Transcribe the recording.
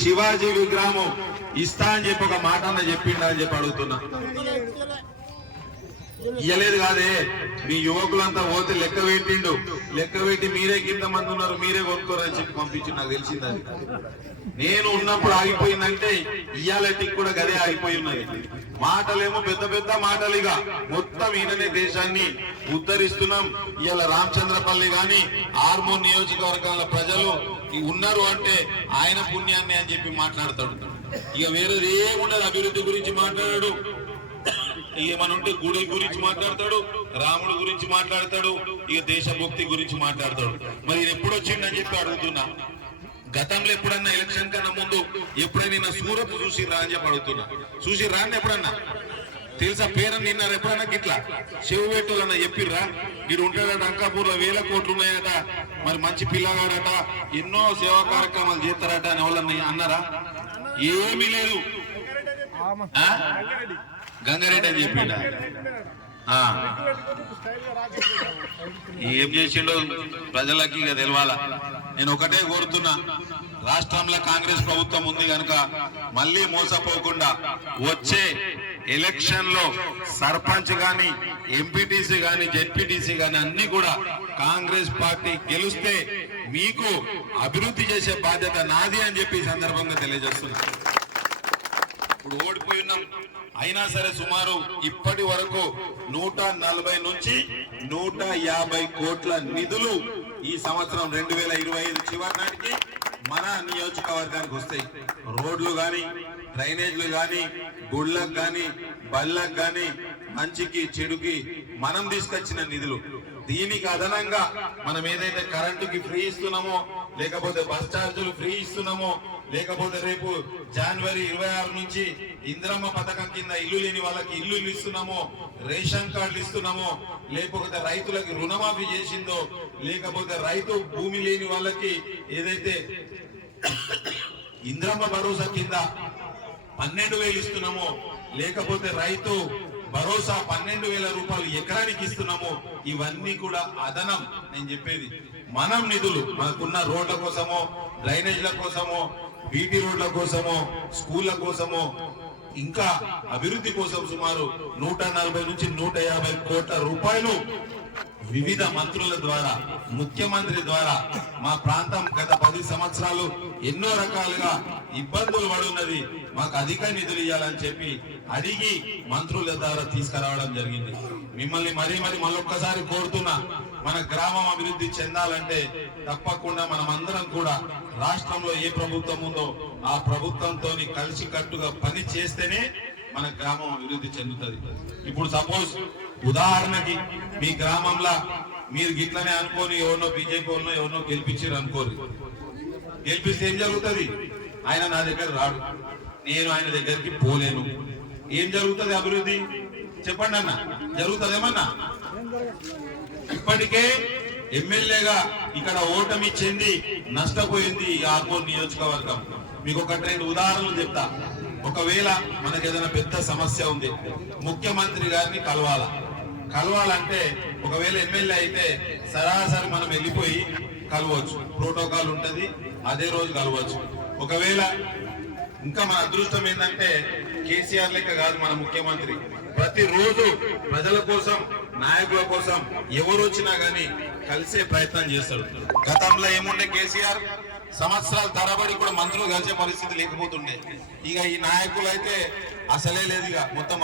శివాజీ విగ్రహం ఇస్తా అని చెప్పి ఒక మాట అన్న చెప్పిండా అని చెప్పి అడుగుతున్నా. ఇయ్యలేదు కాదే మీ యువకులంతా పోతే లెక్క పెట్టిండు. లెక్క పెట్టి మీరే కింద మంది ఉన్నారు మీరే కొనుక్కోరని చెప్పి పంపించి నాకు తెలిసింది అది. నేను ఉన్నప్పుడు ఆగిపోయిందంటే ఇయ్యాలటికి కూడా గదే అయిపోయి ఉన్నది. మాటలేమో పెద్ద పెద్ద మాటలుగా మొత్తం ఈయననే దేశాన్ని ఉద్ధరిస్తున్నాం. ఇవాళ రామచంద్రపల్లి గాని ఆర్మూర్ నియోజకవర్గాల ప్రజలు ఉన్నారు అంటే ఆయన పుణ్యాన్ని అని చెప్పి మాట్లాడతాడు. ఇక వేరేది ఏముండదు అభివృద్ధి గురించి మాట్లాడాడు. ఏమనుంటే గుడి గురించి మాట్లాడతాడు రాముడు గురించి మాట్లాడతాడు ఇక దేశభక్తి గురించి మాట్లాడతాడు. మరి ఈయన ఎప్పుడు వచ్చిండని చెప్పి అడుగుతున్నా. గతంలో ఎప్పుడన్నా ఎలక్షన్ కన్నా ముందు ఎప్పుడైనా సూరత్ చూసి రా అని చెప్పి అడుగుతున్నా. చూసి రాని ఎప్పుడన్నా? తెలుసా? పేరని నిన్నారు ఎప్పుడన్నా గిట్లా? చెవుపెట్టులన్న చెప్పిర్రా? మీరు ఉంటాడట అంకాపూర్లో వేల కోట్లు ఉన్నాయట మరి మంచి పిల్లగాడట ఎన్నో సేవా కార్యక్రమాలు చేస్తారట అని వాళ్ళని అన్నారా? ఏమీ లేదు. గంగారెడ్డి అని చెప్పిండ? ఏం చేసిండో ప్రజలకి ఇక తెలవాలా. నేను ఒకటే కోరుతున్నా. రాష్ట్రంలో కాంగ్రెస్ ప్రభుత్వం ఉంది కనుక మళ్ళీ మోసపోకుండా వచ్చే ఎలక్షన్లో సర్పంచ్ గాని ఎంపీటీసీ గాని జెడ్పీటీసీ గాని అన్ని కూడా కాంగ్రెస్ పార్టీ గెలిస్తే మీకు అభివృద్ధి చేసే బాధ్యత నాది అని చెప్పి సందర్భంగా తెలియజేస్తున్నా. ఇప్పుడు ఓడిపోయి ఉన్నాం. అయినా సరే సుమారు ఇప్పటి వరకు నూట నలభై నుంచి నూట యాభై కోట్ల నిధులు ఈ సంవత్సరం రెండు వేల ఇరవై ఐదు చివరి నాటికి మన నియోజకవర్గానికి వస్తాయి. రోడ్లు కానీ డ్రైనేజ్లు కానీ గుళ్ళకు కానీ బళ్ళకు కానీ మంచికి చెడుకి మనం తీసుకొచ్చిన నిధులు. దీనికి అదనంగా మనం ఏదైతే కరెంటుకి ఫ్రీ ఇస్తున్నామో లేకపోతే బస్ ఛార్జీలు ఫ్రీ ఇస్తున్నామో లేకపోతే రేపు జనవరి ఇరవై ఆరు నుంచి ఇంద్రమ్మ పథకం కింద ఇల్లు లేని వాళ్ళకి ఇల్లు ఇస్తున్నామో రేషన్ కార్డులు ఇస్తున్నామో లేకపోతే రైతులకి రుణమాఫీ చేసిందో లేకపోతే రైతు భూమి లేని వాళ్ళకి ఏదైతే ఇంద్రమ్మ భరోసా కింద పన్నెండు వేలు ఇస్తున్నామో లేకపోతే రైతు భరోసా పన్నెండు వేల రూపాయలు ఎకరానికి ఇస్తున్నామో ఇవన్నీ కూడా అదనం. నేను చెప్పేది మనం నిధులు మనకున్న రోడ్ల కోసమో డ్రైనేజ్ల కోసమో బీటీ రోడ్ల కోసమో స్కూళ్ళ కోసమో ఇంకా అభివృద్ధి కోసం సుమారు నూట నలభై నుంచి నూట యాభై కోట్ల రూపాయలు వివిధ మంత్రుల ద్వారా ముఖ్యమంత్రి ద్వారా మా ప్రాంతం గత పది సంవత్సరాలు ఎన్నో రకాలుగా ఇబ్బందులు పడున్నది. మాకు అధిక నిధులు ఇవ్వాలని చెప్పి అడిగి మంత్రుల ద్వారా తీసుకురావడం జరిగింది. మిమ్మల్ని మరీ మరి మళ్ళొక్కసారి కోరుతున్నా మన గ్రామం అభివృద్ధి చెందాలంటే తప్పకుండా మనమందరం కూడా రాష్ట్రంలో ఏ ప్రభుత్వం ఉందో ఆ ప్రభుత్వంతో కలిసి కట్టుగా పని చేస్తేనే మన గ్రామం అభివృద్ధి చెందుతుంది. ఇప్పుడు సపోజ్ ఉదాహరణకి మీ గ్రామంలో మీరు గిట్లనే అనుకోని ఎవరినో బీజేపీ వాళ్ళనో ఎవరినో గెలిపించారు అనుకోరు. గెలిపిస్తే ఏం జరుగుతుంది? ఆయన నా దగ్గర రాడు. నేను ఆయన దగ్గరికి పోలేను. ఏం జరుగుతుంది అభివృద్ధి? చెప్పండి అన్న జరుగుతుంది ఏమన్నా ఇప్పటికే ఎమ్మెల్యేగా ఇక్కడ ఓటమి చెంది నష్టపోయింది ఈ ఆర్మూర్ నియోజకవర్గం. మీకు ఒక రెండు ఉదాహరణలు చెప్తా. ఒకవేళ మనకి ఏదైనా పెద్ద సమస్య ఉంది ముఖ్యమంత్రి గారిని కలవాల? కలవాలంటే ఒకవేళ ఎమ్మెల్యే అయితే సరాసరి మనం వెళ్ళిపోయి కలవచ్చు. ప్రోటోకాల్ ఉంటుంది అదే రోజు కలవచ్చు. ఒకవేళ ఇంకా మన అదృష్టం ఏంటంటే కేసీఆర్ లెక్క కాదు మన ముఖ్యమంత్రి. ప్రతిరోజు ప్రజల కోసం నాయకుల కోసం ఎవరు వచ్చినా కానీ కలిసే ప్రయత్నం చేస్తారు. గతంలో ఏముండే కేసీఆర్? సంవత్సరాల తరబడి కూడా మంత్రులు కలిసే పరిస్థితి లేకపోతుండే. ఇక ఈ నాయకులు అయితే అసలే లేదు ఇక మొత్తం